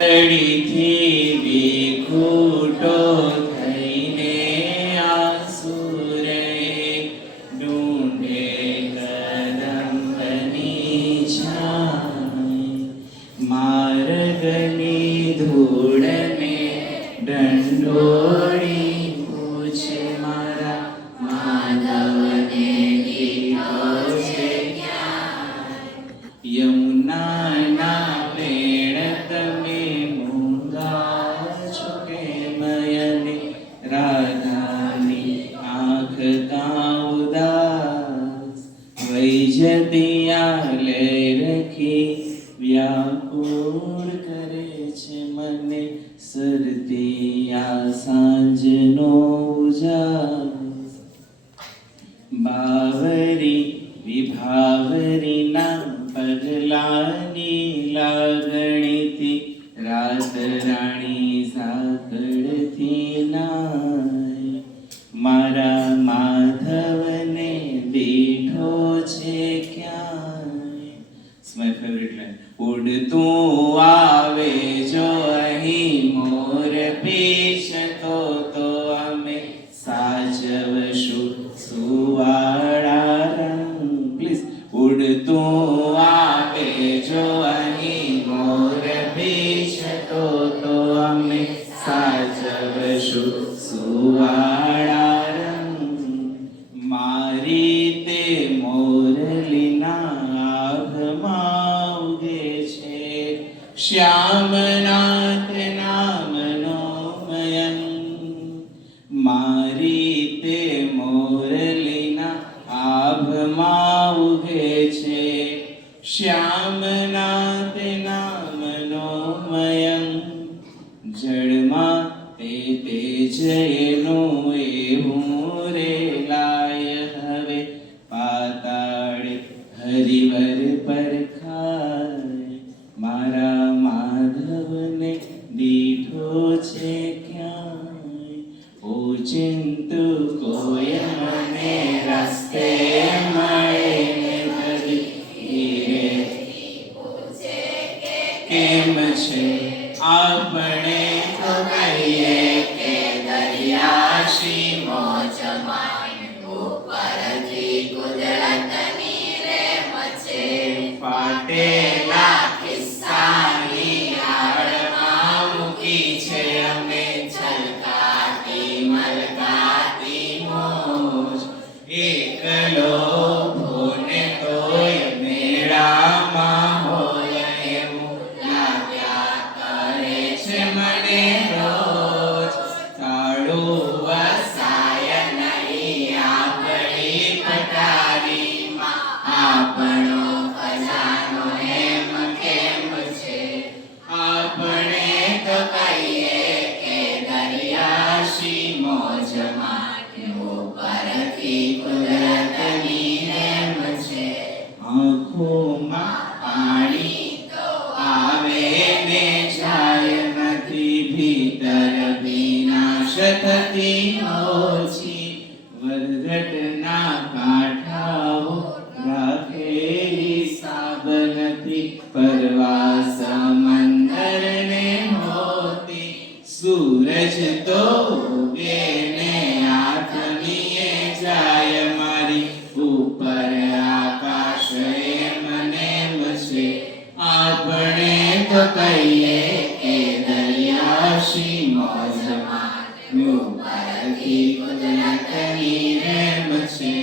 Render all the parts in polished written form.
તડીથી વિખૂટો થઈને આસુરે ઢૂંઢે કદંબની છાય. માર્ગની ધૂળને ઢંઢોળી પૂછે મારા માધવને દીઠો છે ક્યાં. યમુનાના રાધાની આંખ કાં ઉદાસ વૈજતિયા લે રખી વ્યાકુળ કરે છે મને સરતિયા સાંજનો ઉજાસ. બાવરી વિભાવરીના પગલાની લાગણીથી રાત રાણી સાંકળથી નાય. મારા માધવને દીઠો છે ક્યાંય. My favourite line. ઉડતું આવે જો અહીં મોર પીછતો તો અમે સાચવશું સુવાળા રંગ. પ્લીઝ. ઉડતું આવે જો અહીં મોર પીછતો તો અમે સાચવશું સુવાળા રંગ. મારી તે મોરલીના આભમાં ઉગે છે શ્યામનાથ નામનો મયંક. મારી તે મોરલીના આભમાં ઉગે છે શ્યામનાથ નામનો મયંક. જળમાં તે તેજયનું એવું રે લાય હવે પાતાળે હરિવર પરખાય. મારા માધવને દીઠો છે ક્યાંય. ઓચિંતુ કોઈ મને રસ્તે મળે કેમ છે આપણે તો કહીએ કે દરિયાશી મોજમાં ઉપરથી કુદરતની રેમ છે. ફાટેલા કિસ્સાની આડમાં મૂકી છે અમે છલકાતી મલકાતી મોજ. એકલો ભોને તોય મેળામાં હોય એવું લાગ્યા કરે છે મને રોજ. તાળું વસાય નહીં આપણી પટારીમાં આપણો ખજાનો એમ કેમ છે. આપણે તો કહીએ કે દરિયાશી મોજમાં ઉપરથી કુદરતની રેમ છે. આંખોમાં પાણી તો આવે ને જાય નથી ભીતર વિનાશ થતી ઓછી. વરઘટના કાંઠાઓ રાખેલી સાબ નથી પરવા સમંદરને હોતી. સૂરજ તો ઉગે ને આથમીએ જાય મારી ઉપર આકાશ મને છે. આપણે તો કહીએ કે દરિયાશી મોજમાં ઉપરથી કુદરતની રેમ છે.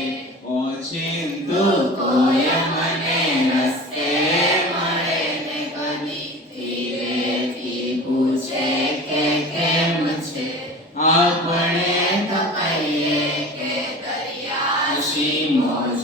ઓચિંતુ કોઈ મને રસ્તે મળે ને કદી ધીરેથી પૂછે કે કેમ છે. આપણે તો કહીએ કે દરિયાશી મોજ